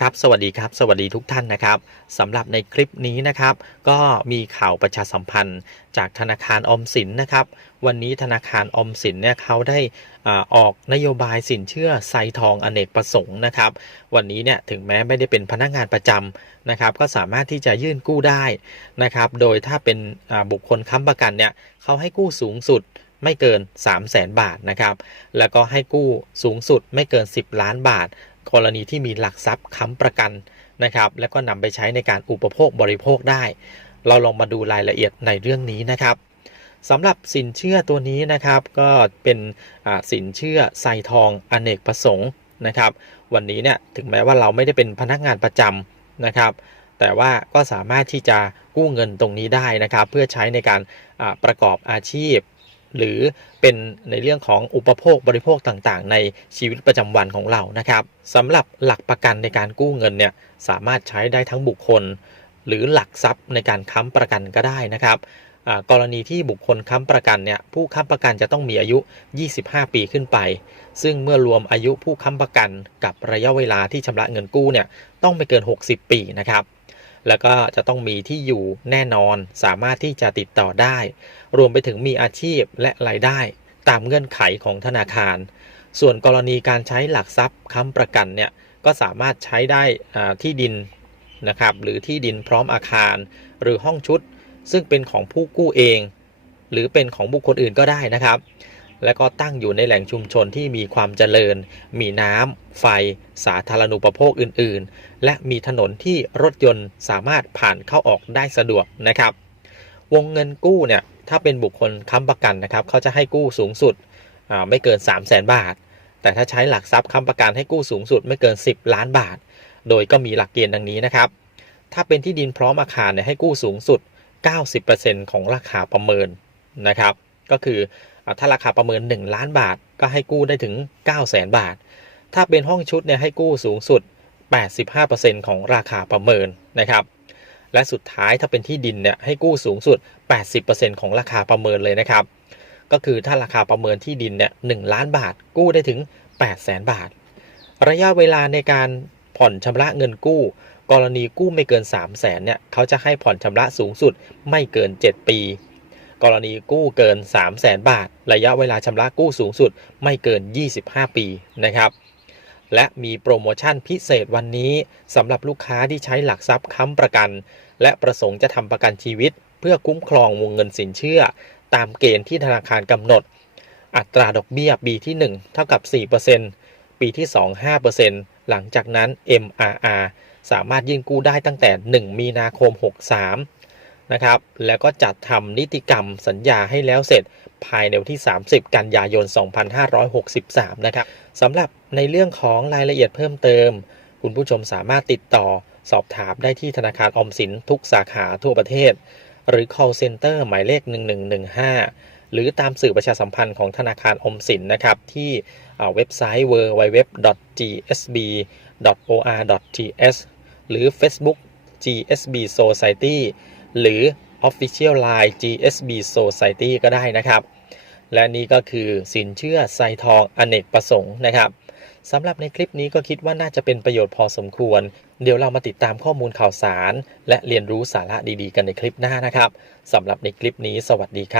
ครับสวัสดีครับสวัสดีทุกท่านนะครับสำหรับในคลิปนี้นะครับ ก็มีข่าวประชาสัมพันธ์จากธนาคารอมสินนะครับ วันนี้ธนาคารอมสินเนี่ยเขาได้อออกนโยบายสินเชื่อไซทองอเนกประสงค์นะครับ วันนี้เนี่ยถึงแม้ไม่ได้เป็นพนักงานประจำนะครับ ก็สามารถที่จะยื่นกู้ได้นะครับ โดยถ้าเป็นบุคคลค้ำประกันเนี่ยเขาให้กู้สูงสุดไม่เกิน 3 0 0แสนบาทนะครับ แล้วก็ให้กู้สูงสุดไม่เกิน 10 ล้านบาท กรณีที่มีหลักทรัพย์ค้ำประกันนะครับแล้วก็นำไปใช้ในการอุปโภคบริโภคได้ เราลองมาดูรายละเอียดในเรื่องนี้นะครับสำหรับสินเชื่อตัวนี้นะครับก็เป็นอ่าสินเชื่อไซทองอเนกประสงค์นะครับ วันนี้เนี่ยถึงแม้ว่าเราไม่ได้เป็นพนักงานประจำนะครับ แต่ว่าก็สามารถที่จะกู้เงินตรงนี้ได้นะครับ เพื่อใช้ในการอ่าประกอบอาชีพ หรือเป็นในเรื่องของอุปโภคบริโภคต่างๆ ในชีวิตประจำวันของเรานะครับสำหรับหลักประกันในการกู้เงินเนี่ยสามารถใช้ได้ทั้งบุคคล หรือหลักทรัพย์ในการค้ำประกันก็ได้นะครับกรณีที่บุคคลค้ำประกันเนี่ยผู้ค้ำประกันจะต้องมีอายุ 25 ปีขึ้นไป ซึ่งเมื่อรวมอายุผู้ค้ำประกันกับระยะเวลาที่ชำระเงินกู้เนี่ยต้องไม่เกิน 60 ปีนะครับ แล้วก็จะต้องมีที่อยู่แน่นอน สามารถที่จะติดต่อได้ รวมไปถึงมีอาชีพและรายได้ตามเงื่อนไขของธนาคาร ส่วนกรณีการใช้หลักทรัพย์ค้ำประกันเนี่ยก็สามารถใช้ได้ที่ดินนะครับหรือที่ดินพร้อมอาคาร หรือห้องชุด ซึ่งเป็นของผู้กู้เอง หรือเป็นของบุคคลอื่นก็ได้นะครับ และก็ตั้งอยู่ในแหล่งชุมชนที่มีความเจริญ มีน้ำ ไฟ สาธารณูปโภคอื่น ๆ และมีถนนที่รถยนต์สามารถผ่านเข้าออกได้สะดวกนะครับ วงเงินกู้เนี่ย ถ้าเป็นบุคคลค้ำประกันนะครับ เขาจะให้กู้สูงสุดไม่เกิน 3 0 0แสนบาท แต่ถ้าใช้หลักทรัพย์ค้ำประกันให้กู้สูงสุดไม่เกิน 10 ล้านบาท โดยก็มีหลักเกณฑ์ดังนี้นะครับ ถ้าเป็นที่ดินพร้อมอาคารเนี่ยให้กู้สูงสุด 90%ของราคาประเมินนะครับ ก็คือ ถ้าราคาประเมิน 1 ล้านบาท ก็ให้กู้ได้ถึง 9 0 0 0 0 0 บาท ถ้าเป็นห้องชุดเนี่ยให้กู้สูงสุด 85%ของราคาประเมินนะครับ และสุดท้ายถ้าเป็นที่ดินเนี่ยให้กู้สูงสุด 80%ของราคาประเมินเลยนะครับ ก็คือถ้าราคาประเมินที่ดินเนี่ยหล้านบาท กู้ได้ถึง 8 0 0แสนบาท ระยะเวลาในการผ่อนชำระเงินกู้ กรณีกู้ไม่เกิน 3 0 0แสนเนี่ยเขาจะให้ผ่อนชำระสูงสุดไม่เกิน 7 ปี กรณีกู้เกิน 3 0 0แสนบาท ระยะเวลาชำระกู้สูงสุดไม่เกิน 25 ปีนะครับและมีโปรโมชั่นพิเศษวันนี้สำหรับลูกค้าที่ใช้หลักทรัพย์ค้ำประกัน และประสงค์จะทำประกันชีวิต เพื่อคุ้มครองวงเงินสินเชื่อ ตามเกณฑ์ที่ธนาคารกำหนด อัตราดอกเบี้ยปีที่ 1 เท่ากับ 4%ปีที่ 2 5%หลังจากนั้น MRR สามารถยื่นกู้ได้ตั้งแต่ 1 มีนาคม 63 นะครับ แล้วก็จัดทำนิติกรรมสัญญาให้แล้วเสร็จภายในวันที่ 30 กันยายน 2563 นะครับสำหรับในเรื่องของรายละเอียดเพิ่มเติม คุณผู้ชมสามารถติดต่อสอบถามได้ที่ธนาคารอมสินทุกสาขาทั่วประเทศ หรือ call center หมายเลข 1115 หรือตามสื่อประชาสัมพันธ์ของธนาคารอมสินนะครับ ที่เว็บไซต์ www.gsb.or.th หรือ Facebook GSB Society หรือ Official Line GSB Society ก็ได้นะครับ และนี่ก็คือสินเชื่อไซทองอเนกประสงค์นะครับสำหรับในคลิปนี้ก็คิดว่าน่าจะเป็นประโยชน์พอสมควร เดี๋ยวเรามาติดตามข้อมูลข่าวสาร และเรียนรู้สาระดีๆ กันในคลิปหน้านะครับสำหรับในคลิปนี้สวัสดีครับ